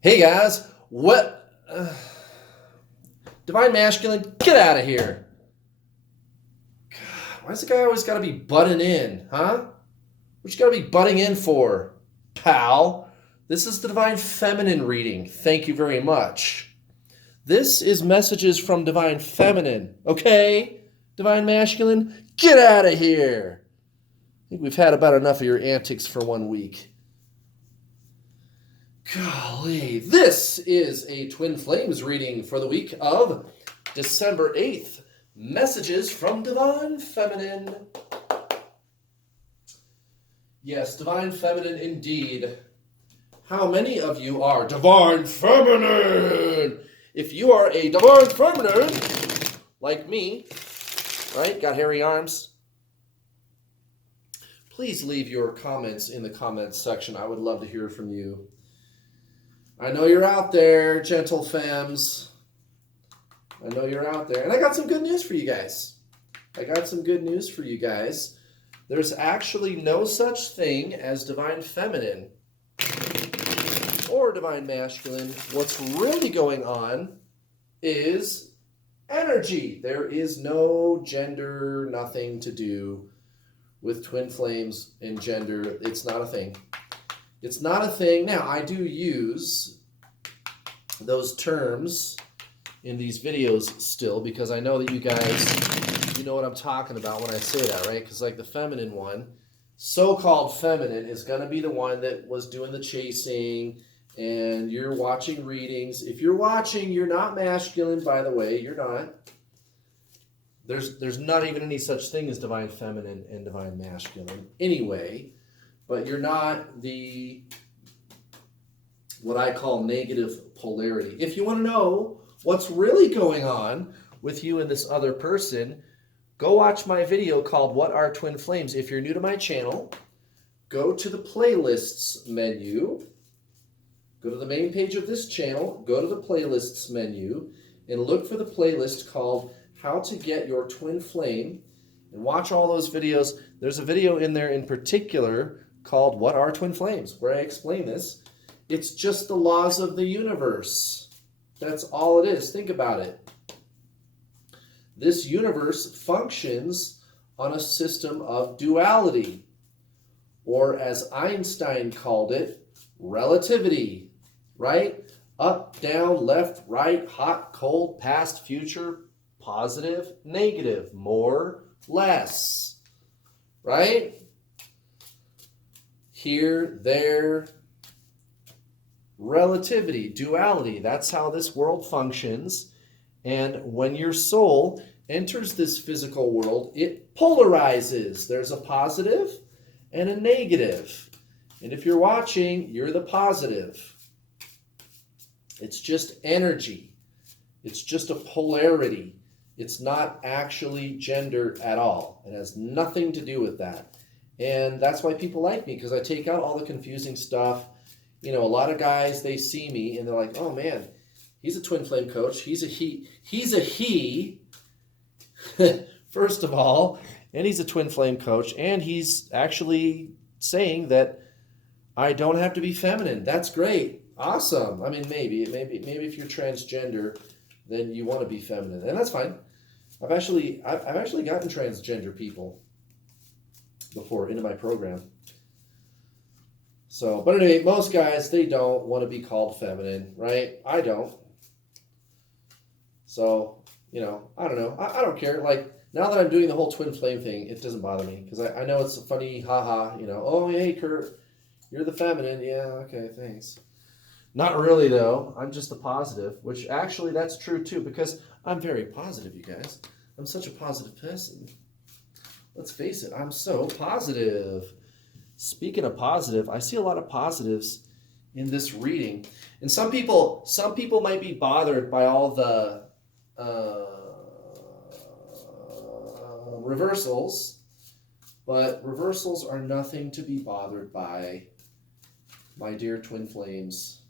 Hey guys, what? Divine Masculine, get out of here. God, why's the guy always got to be butting in, huh? What you got to be butting in for, pal? This is the Divine Feminine reading. Thank you very much. This is messages from Divine Feminine, okay? Divine Masculine, get out of here. I think we've had about enough of your antics for 1 week. Golly, this is a Twin Flames reading for the week of December 8th. Messages from Divine Feminine. Yes, Divine Feminine indeed. How many of you are Divine Feminine? If you are a Divine Feminine, like me, right, got hairy arms, please leave your comments in the comments section. I would love to hear from you. I know you're out there, gentle femmes. I know you're out there. And I got some good news for you guys. There's actually no such thing as Divine Feminine or Divine Masculine. What's really going on is energy. There is no gender, nothing to do with Twin Flames and gender. It's not a thing. It's not a thing. Now, I do use those terms in these videos still because I know that you guys, you know what I'm talking about when I say that, right? Because like the feminine one, so-called feminine, is going to be the one that was doing the chasing and you're watching readings. If you're watching, you're not masculine, by the way. You're not. There's not even any such thing as Divine Feminine and Divine Masculine anyway. But you're not the, what I call negative polarity. If you want to know what's really going on with you and this other person, go watch my video called What Are Twin Flames? If you're new to my channel, go to the playlists menu, go to the main page of this channel, go to the playlists menu, and look for the playlist called How to Get Your Twin Flame, and watch all those videos. There's a video in there in particular called What Are Twin Flames, where I explain this. It's just the laws of the universe. That's all it is. Think about it. This universe functions on a system of duality, or as Einstein called it, relativity, right? Up, down, left, right, hot, cold, past, future, positive, negative, more, less, right? Here, there, relativity, duality. That's how this world functions. And when your soul enters this physical world, it polarizes. There's a positive and a negative. And if you're watching, you're the positive. It's just energy. It's just a polarity. It's not actually gender at all. It has nothing to do with that. And that's why people like me, because I take out all the confusing stuff. You know, a lot of guys, they see me and they're like, oh man, he's a twin flame coach. He's a he, first of all, and he's a twin flame coach. And he's actually saying that I don't have to be feminine. That's great. Awesome. I mean, maybe if you're transgender, then you want to be feminine. And that's fine. I've actually gotten transgender people before into my program. So, but anyway, most guys, they don't want to be called feminine, right? I don't. So, you know, I don't know. I don't care. Like, now that I'm doing the whole twin flame thing, it doesn't bother me because I know it's a funny, haha, you know, oh, hey, Kurt, you're the feminine. Yeah, okay, thanks. Not really, though. I'm just the positive, which actually that's true, too, because I'm very positive, you guys. I'm such a positive person. Let's face it, I'm so positive. Speaking of positive, I see a lot of positives in this reading. And some people might be bothered by all the reversals, but reversals are nothing to be bothered by, my dear twin flames.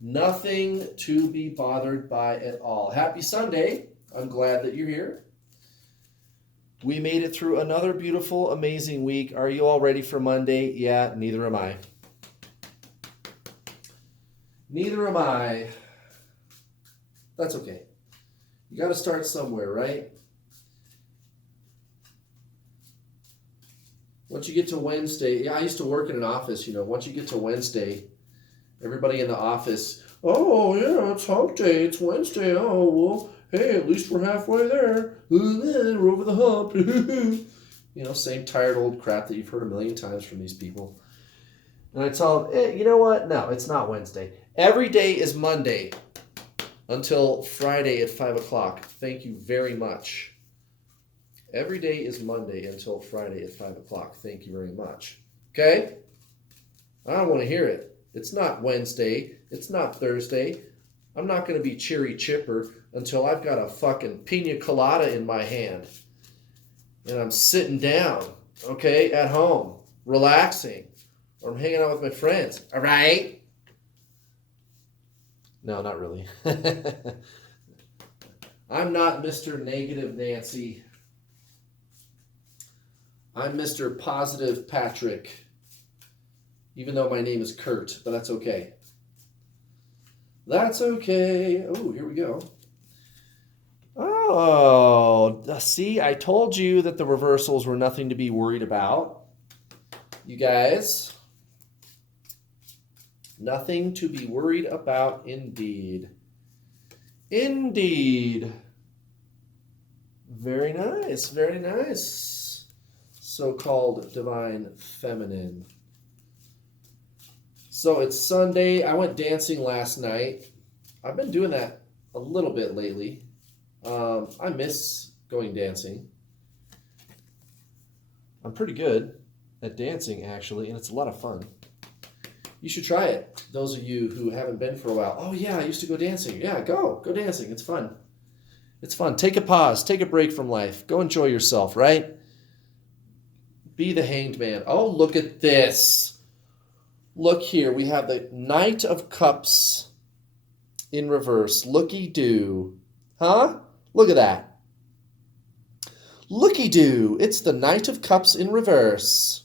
Nothing to be bothered by at all. Happy Sunday. I'm glad that you're here. We made it through another beautiful, amazing week. Are you all ready for Monday? Yeah, neither am I. Neither am I. That's okay. You got to start somewhere, right? Once you get to Wednesday, yeah, I used to work in an office, once you get to Wednesday, everybody in the office, oh, yeah, it's hump day, it's Wednesday, oh, well, hey, at least we're halfway there, we're over the hump, same tired old crap that you've heard a million times from these people. And I tell them, you know what, no, it's not Wednesday. Every day is Monday until Friday at 5 o'clock. Thank you very much. Every day is Monday until Friday at 5 o'clock. Thank you very much. Okay? I don't want to hear it. It's not Wednesday. It's not Thursday. I'm not going to be cheery chipper until I've got a fucking pina colada in my hand. And I'm sitting down, okay, at home, relaxing. Or I'm hanging out with my friends. All right? No, not really. I'm not Mr. Negative Nancy. I'm Mr. Positive Patrick, even though my name is Kurt, but that's okay. That's okay. Oh, here we go. Oh, see, I told you that the reversals were nothing to be worried about. You guys, nothing to be worried about indeed. Indeed. Very nice, very nice. So-called divine feminine. So it's Sunday. I went dancing last night. I've been doing that a little bit lately. I miss going dancing. I'm pretty good at dancing, actually, and it's a lot of fun. You should try it. Those of you who haven't been for a while. Oh, yeah, I used to go dancing. Yeah, go dancing. It's fun. It's fun. Take a pause. Take a break from life. Go enjoy yourself, right? Be the hanged man. Oh, look at this. Look here. We have the Knight of Cups in reverse. Looky-doo. Huh? Look at that. Looky-doo. It's the Knight of Cups in reverse.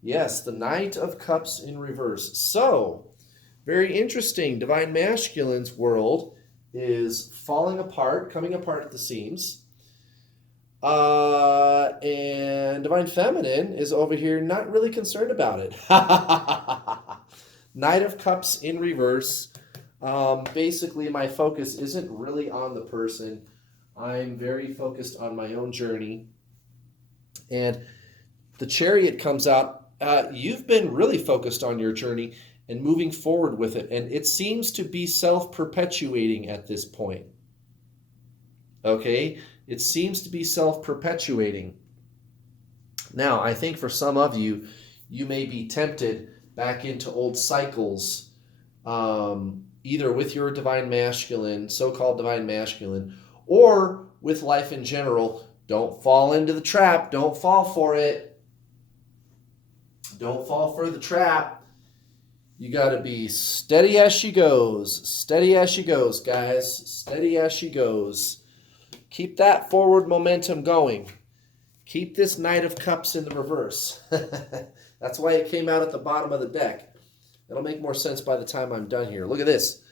Yes, the Knight of Cups in reverse. So, very interesting. Divine Masculine's world is falling apart, coming apart at the seams. And Divine Feminine is over here not really concerned about it. Knight of Cups in reverse. Basically, my focus isn't really on the person. I'm very focused on my own journey. And the Chariot comes out. You've been really focused on your journey and moving forward with it. And it seems to be self-perpetuating at this point. Okay? It seems to be self-perpetuating. Now, I think for some of you, you may be tempted back into old cycles, either with your divine masculine, so-called divine masculine, or with life in general. Don't fall into the trap. Don't fall for it. Don't fall for the trap. You got to be steady as she goes. Steady as she goes, guys. Steady as she goes. Keep that forward momentum going. Keep this Knight of Cups in the reverse. That's why it came out at the bottom of the deck. It'll make more sense by the time I'm done here. Look at this.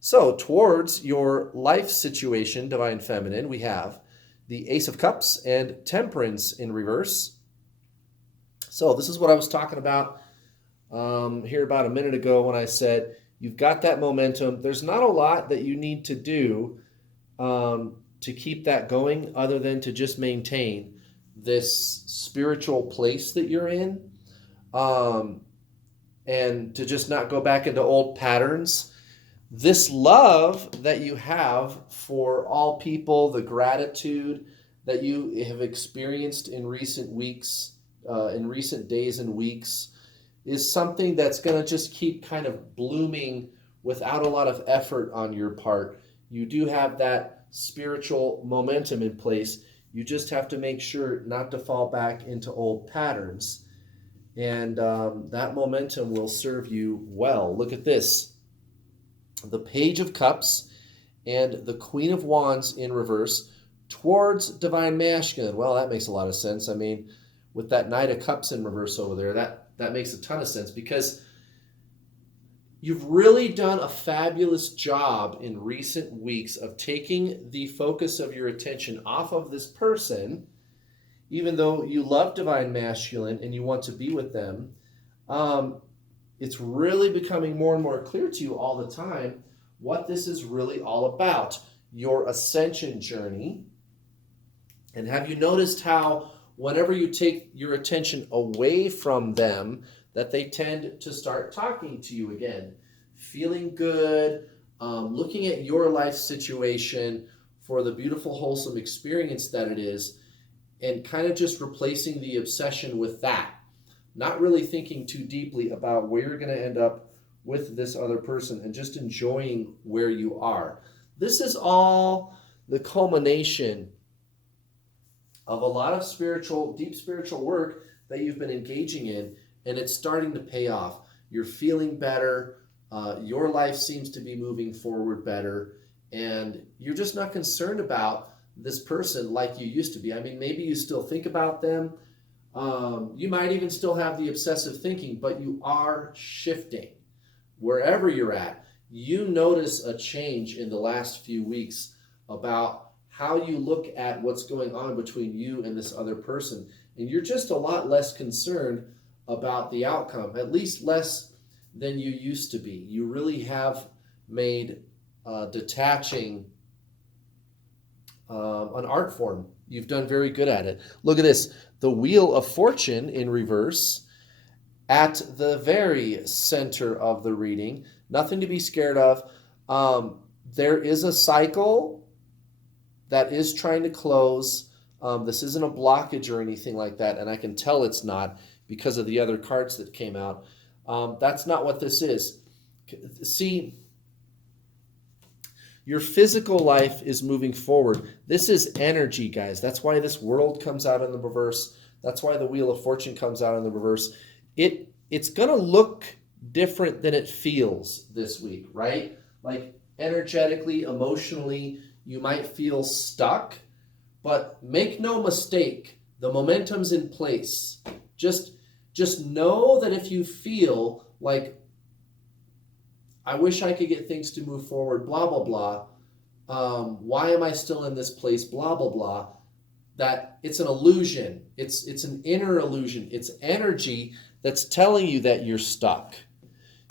So, towards your life situation, Divine Feminine, we have the Ace of Cups and Temperance in reverse. So, this is what I was talking about here about a minute ago when I said, you've got that momentum. There's not a lot that you need to do to keep that going other than to just maintain this spiritual place that you're in, and to just not go back into old patterns. This love that you have for all people, the gratitude that you have experienced in recent weeks, in recent days and weeks, is something that's going to just keep kind of blooming without a lot of effort on your part. You do have that spiritual momentum in place. You just have to make sure not to fall back into old patterns. And that momentum will serve you well. Look at this. The Page of Cups and the Queen of Wands in reverse towards Divine Masculine. Well, that makes a lot of sense. I mean, with that Knight of Cups in reverse over there, that makes a ton of sense, because You've really done a fabulous job in recent weeks of taking the focus of your attention off of this person, even though you love divine masculine and you want to be with them. It's really becoming more and more clear to you all the time what this is really all about, your ascension journey. And have you noticed how whenever you take your attention away from them, that they tend to start talking to you again, feeling good, looking at your life situation for the beautiful, wholesome experience that it is, and kind of just replacing the obsession with that, not really thinking too deeply about where you're going to end up with this other person and just enjoying where you are. This is all the culmination of a lot of deep spiritual work that you've been engaging in, and it's starting to pay off. You're feeling better. Your life seems to be moving forward better, and you're just not concerned about this person like you used to be. I mean, maybe you still think about them. You might even still have the obsessive thinking, but you are shifting. Wherever you're at, you notice a change in the last few weeks about how you look at what's going on between you and this other person. And you're just a lot less concerned about the outcome, at least less than you used to be. You really have made detaching an art form. You've done very good at it. Look at this. The Wheel of Fortune in reverse at the very center of the reading. Nothing to be scared of. There is a cycle that is trying to close. This isn't a blockage or anything like that, and I can tell it's not because of the other cards that came out. That's not what this is. See, your physical life is moving forward. This is energy, guys. That's why this World comes out in the reverse. That's why the Wheel of Fortune comes out in the reverse. It's going to look different than it feels this week, right? Like energetically, emotionally, you might feel stuck, but make no mistake, the momentum's in place. Just know that if you feel like, I wish I could get things to move forward, blah, blah, blah. Why am I still in this place, blah, blah, blah. That it's an illusion. It's an inner illusion. It's energy that's telling you that you're stuck.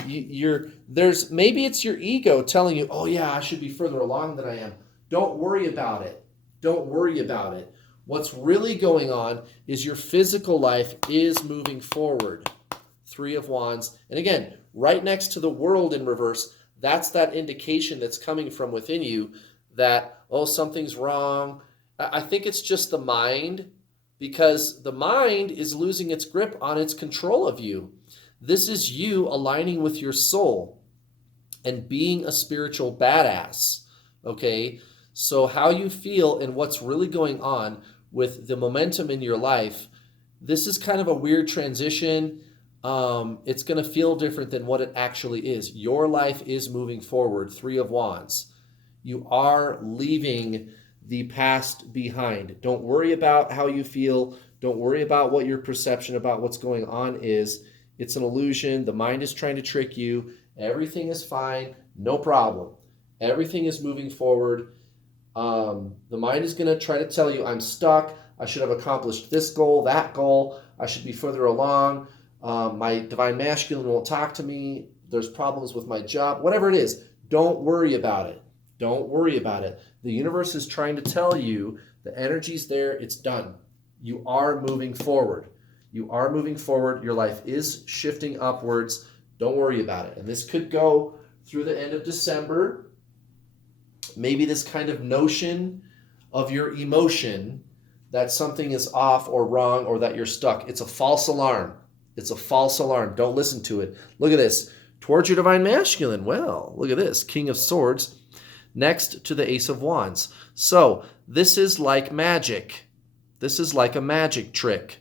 Maybe it's your ego telling you, oh yeah, I should be further along than I am. Don't worry about it. Don't worry about it. What's really going on is your physical life is moving forward. Three of Wands. And again, right next to the World in reverse, that's that indication that's coming from within you that, oh, something's wrong. I think it's just the mind, because the mind is losing its grip on its control of you. This is you aligning with your soul and being a spiritual badass, okay? So how you feel and what's really going on with the momentum in your life, this is kind of a weird transition. It's going to feel different than what it actually is. Your life is moving forward. Three of Wands. You are leaving the past behind. Don't worry about how you feel. Don't worry about what your perception about what's going on is. It's an illusion. The mind is trying to trick you. Everything is fine. No problem. Everything is moving forward. The mind is going to try to tell you, I'm stuck. I should have accomplished this goal, that goal. I should be further along. My divine masculine won't talk to me. There's problems with my job. Whatever it is, don't worry about it. Don't worry about it. The universe is trying to tell you the energy's there. It's done. You are moving forward. You are moving forward. Your life is shifting upwards. Don't worry about it. And this could go through the end of December. Maybe this kind of notion of your emotion that something is off or wrong or that you're stuck. It's a false alarm. It's a false alarm. Don't listen to it. Look at this. Towards your divine masculine. Well, look at this. King of Swords next to the Ace of Wands. So this is like magic. This is like a magic trick.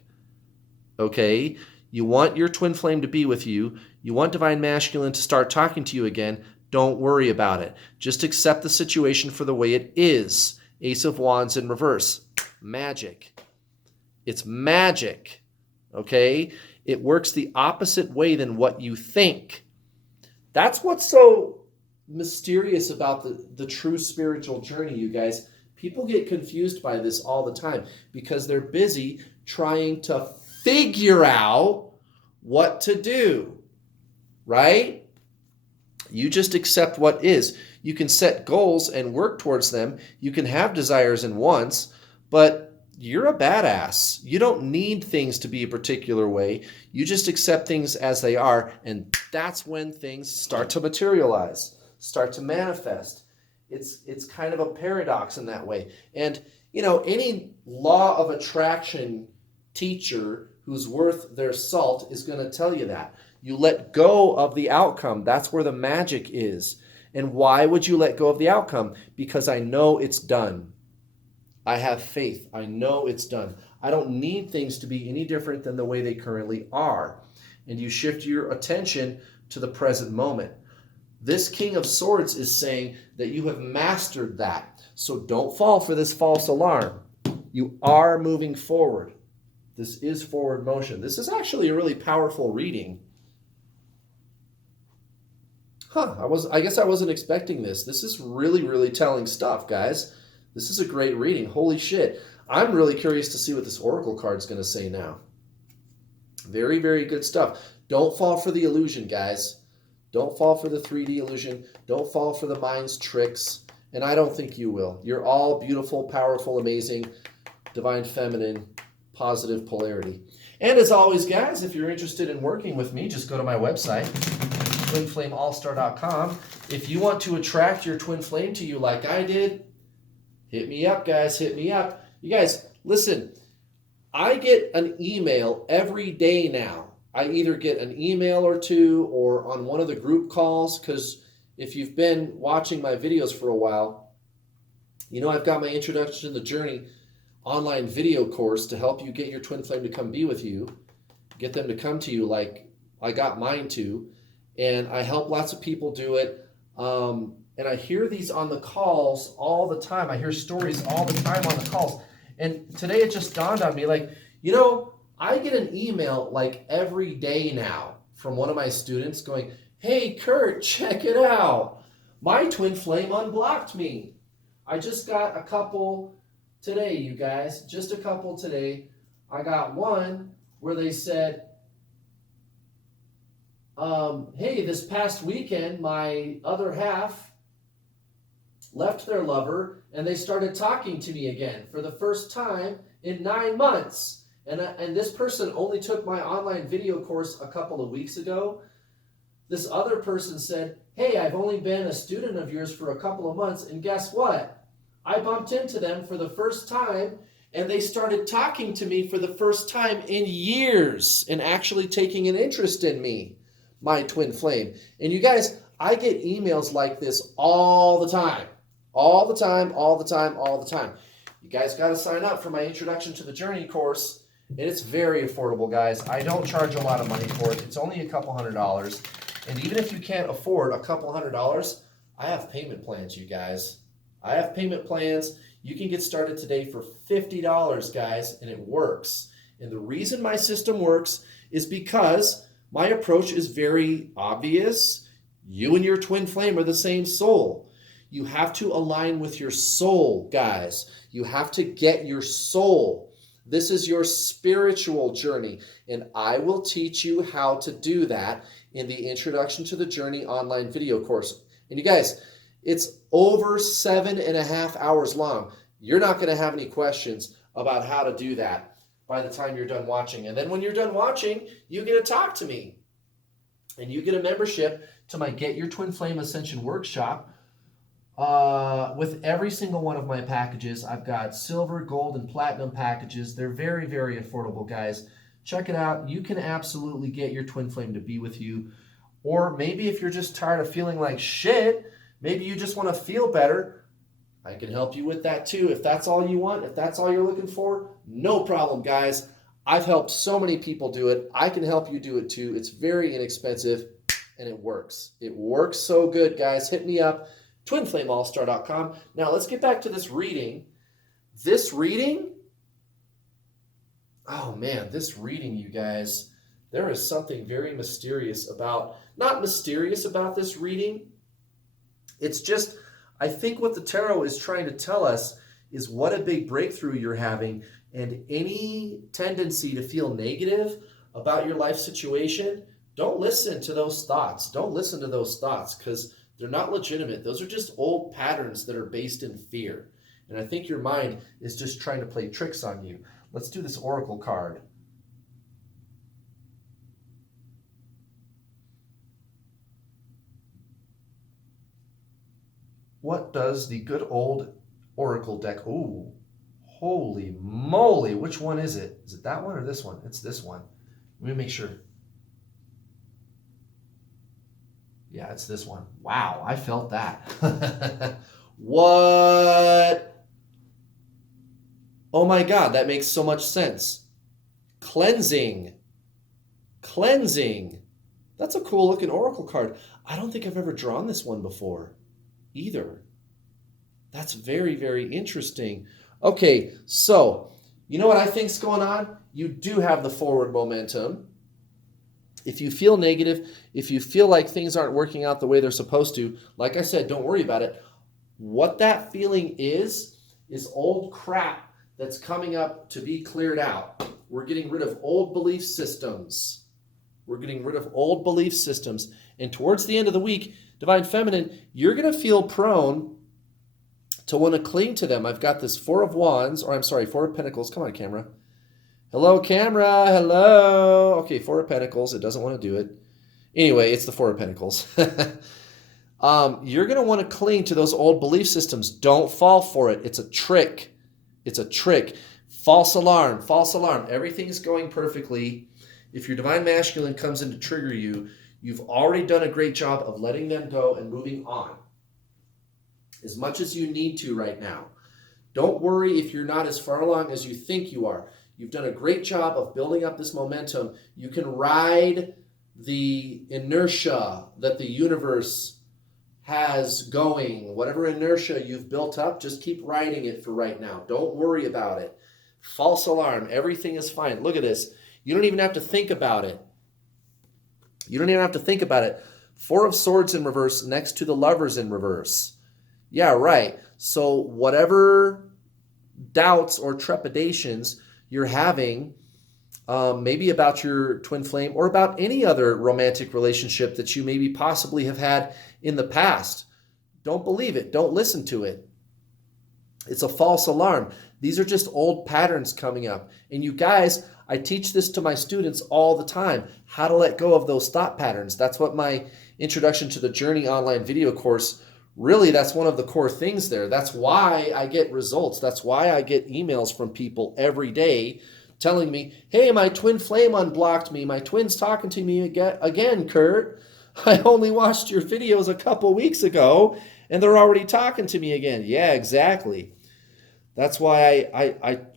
Okay? You want your twin flame to be with you. You want divine masculine to start talking to you again. Don't worry about it. Just accept the situation for the way it is. Ace of Wands in reverse. Magic. It's magic. Okay? It works the opposite way than what you think. That's what's so mysterious about the true spiritual journey, you guys. People get confused by this all the time because they're busy trying to figure out what to do, right? You just accept what is. You can set goals and work towards them. You can have desires and wants, but you're a badass. You don't need things to be a particular way. You just accept things as they are, and that's when things start to materialize, start to manifest. It's kind of a paradox in that way. And, any law of attraction teacher who's worth their salt is going to tell you that. You let go of the outcome. That's where the magic is. And why would you let go of the outcome? Because I know it's done. I have faith. I know it's done. I don't need things to be any different than the way they currently are. And you shift your attention to the present moment. This King of Swords is saying that you have mastered that. So don't fall for this false alarm. You are moving forward. This is forward motion. This is actually a really powerful reading. I guess I wasn't expecting this. This is really, really telling stuff, guys. This is a great reading. Holy shit. I'm really curious to see what this oracle card's going to say now. Very, very good stuff. Don't fall for the illusion, guys. Don't fall for the 3D illusion. Don't fall for the mind's tricks. And I don't think you will. You're all beautiful, powerful, amazing, divine feminine, positive polarity. And as always, guys, if you're interested in working with me, just go to my website, twinflameallstar.com. If you want to attract your twin flame to you like I did, hit me up, guys. Hit me up. You guys, listen, I get an email every day now. I either get an email or two or on one of the group calls, because if you've been watching my videos for a while, I've got my Introduction to the Journey online video course to help you get your twin flame to come be with you, get them to come to you like I got mine to, and I help lots of people do it. And I hear these on the calls all the time. I hear stories all the time on the calls. And today it just dawned on me, I get an email like every day now from one of my students going, "Hey, Kurt, check it out. My twin flame unblocked me." I just got a couple today, you guys. Just a couple today. I got one where they said, "Hey, this past weekend, my other half left their lover and they started talking to me again for the first time in 9 months. And this person only took my online video course a couple of weeks ago. This other person said, "Hey, I've only been a student of yours for a couple of months, and guess what? I bumped into them for the first time, and they started talking to me for the first time in years and actually taking an interest in me, my twin flame." And you guys, I get emails like this all the time. All the time, all the time, all the time. You guys got to sign up for my Introduction to the Journey course. And it's very affordable, guys. I don't charge a lot of money for it. It's only a couple $100. And even if you can't afford a couple $100, I have payment plans, you guys. I have payment plans. You can get started today for $50, guys, and it works. And the reason my system works is because my approach is very obvious. You and your twin flame are the same soul. You have to align with your soul, guys. You have to get your soul. This is your spiritual journey, and I will teach you how to do that in the Introduction to the Journey online video course. And you guys, it's over 7.5 hours long. You're not going to have any questions about how to do that by the time you're done watching. And then when you're done watching, you get to talk to me. And you get a membership to my Get Your Twin Flame Ascension workshop. With every single one of my packages, I've got silver, gold, and platinum packages. They're very, very affordable, guys. Check it out. You can absolutely get your twin flame to be with you. Or maybe if you're just tired of feeling like shit, maybe you just want to feel better, I can help you with that too. If that's all you want, if that's all you're looking for, no problem, guys. I've helped so many people do it. I can help you do it too. It's very inexpensive, and it works. It works so good, guys. Hit me up. twinflameallstar.com. Now let's get back to this reading. This reading, oh man, this reading, you guys, There is something very mysterious about, not mysterious about this reading. It's just, I think what the tarot is trying to tell us is what a big breakthrough you're having, and any tendency to feel negative about your life situation, don't listen to those thoughts. Don't listen to those thoughts because they're not legitimate. Those are just old patterns that are based in fear. And I think your mind is just trying to play tricks on you. Let's do this oracle card. What does the good old oracle deck? Ooh, holy moly. Which one is it? Is it that one or this one? It's this one. Let me make sure. Yeah, it's this one. Wow, I felt that. What? Oh my God, that makes so much sense. Cleansing. Cleansing. That's a cool looking oracle card. I don't think I've ever drawn this one before either. That's very, very interesting. Okay, so you know what I think's going on? You do have the forward momentum. If you feel negative, if you feel like things aren't working out the way they're supposed to, like I said, don't worry about it. What that feeling is old crap that's coming up to be cleared out. We're getting rid of old belief systems. We're getting rid of old belief systems. And towards the end of the week, Divine Feminine, you're going to feel prone to want to cling to them. I've got this Four of Pentacles. Come on, camera. Hello, camera. Hello. Okay, Four of Pentacles. It doesn't want to do it. Anyway, it's the Four of Pentacles. You're going to want to cling to those old belief systems. Don't fall for it. It's a trick. It's a trick. False alarm. False alarm. Everything's going perfectly. If your Divine Masculine comes in to trigger you, you've already done a great job of letting them go and moving on as much as you need to right now. Don't worry if you're not as far along as you think you are. You've done a great job of building up this momentum. You can ride the inertia that the universe has going. Whatever inertia you've built up, just keep riding it for right now. Don't worry about it. False alarm. Everything is fine. Look at this. You don't even have to think about it. You don't even have to think about it. Four of Swords in reverse next to the Lovers in reverse. Yeah, right. So whatever doubts or trepidations you're having, maybe about your twin flame or about any other romantic relationship that you maybe possibly have had in the past, don't believe it. Don't listen to it. It's a false alarm. These are just old patterns coming up. And you guys, I teach this to my students all the time, how to let go of those thought patterns. That's what my Introduction to the Journey online video course, really, that's one of the core things there. That's why I get results. That's why I get emails from people every day telling me, hey, my twin flame unblocked me. My twin's talking to me again, Kurt. I only watched your videos a couple weeks ago, and they're already talking to me again. Yeah, exactly. That's why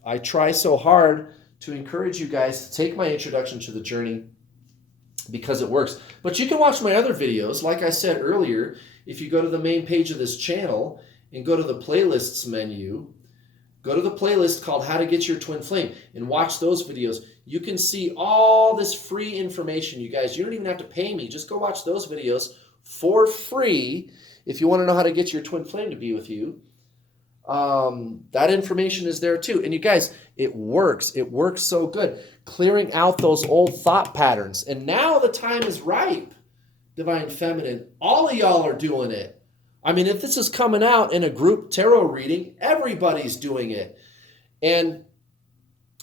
I try so hard to encourage you guys to take my Introduction to the Journey because it works. But you can watch my other videos. Like I said earlier, if you go to the main page of this channel and go to the playlists menu, go to the playlist called How to Get Your Twin Flame and watch those videos. You can see all this free information, you guys. You don't even have to pay me. Just go watch those videos for free if you want to know how to get your twin flame to be with you. That information is there too. And you guys, it works. It works so good. Clearing out those old thought patterns. And now the time is ripe, Divine Feminine. All of y'all are doing it. I mean, if this is coming out in a group tarot reading, everybody's doing it. And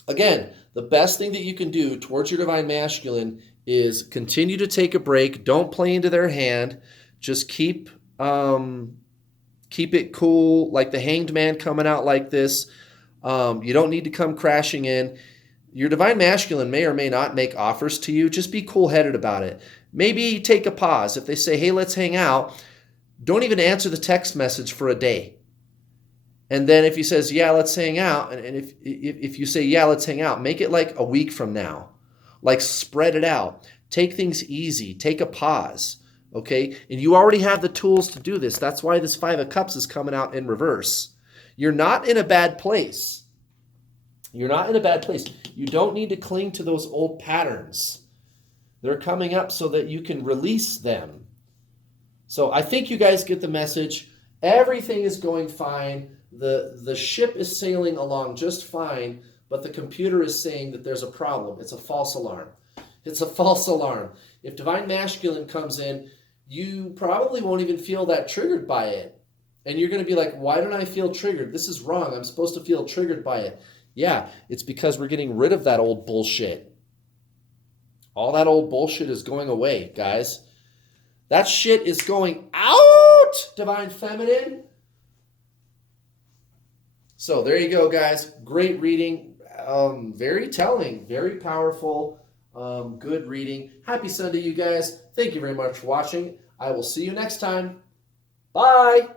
again, the best thing that you can do towards your Divine Masculine is continue to take a break. Don't play into their hand. Just keep it cool, like the Hanged Man coming out like this. You don't need to come crashing in. Your Divine Masculine may or may not make offers to you. Just be cool-headed about it. Maybe take a pause. If they say, hey, let's hang out, don't even answer the text message for a day. And then if he says, yeah, let's hang out, and if you say, yeah, let's hang out, make it like a week from now. Like spread it out. Take things easy. Take a pause. Okay? And you already have the tools to do this. That's why this Five of Cups is coming out in reverse. You're not in a bad place. You're not in a bad place. You don't need to cling to those old patterns. They're coming up so that you can release them. So I think you guys get the message. Everything is going fine. The ship is sailing along just fine, but the computer is saying that there's a problem. It's a false alarm. It's a false alarm. If divine masculine comes in, you probably won't even feel that triggered by it. And you're going to be like, why don't I feel triggered? This is wrong. I'm supposed to feel triggered by it. Yeah, it's because we're getting rid of that old bullshit. All that old bullshit is going away, guys. That shit is going out, divine feminine. So there you go, guys. Great reading. Very telling, very powerful, good reading. Happy Sunday, you guys. Thank you very much for watching. I will see you next time. Bye.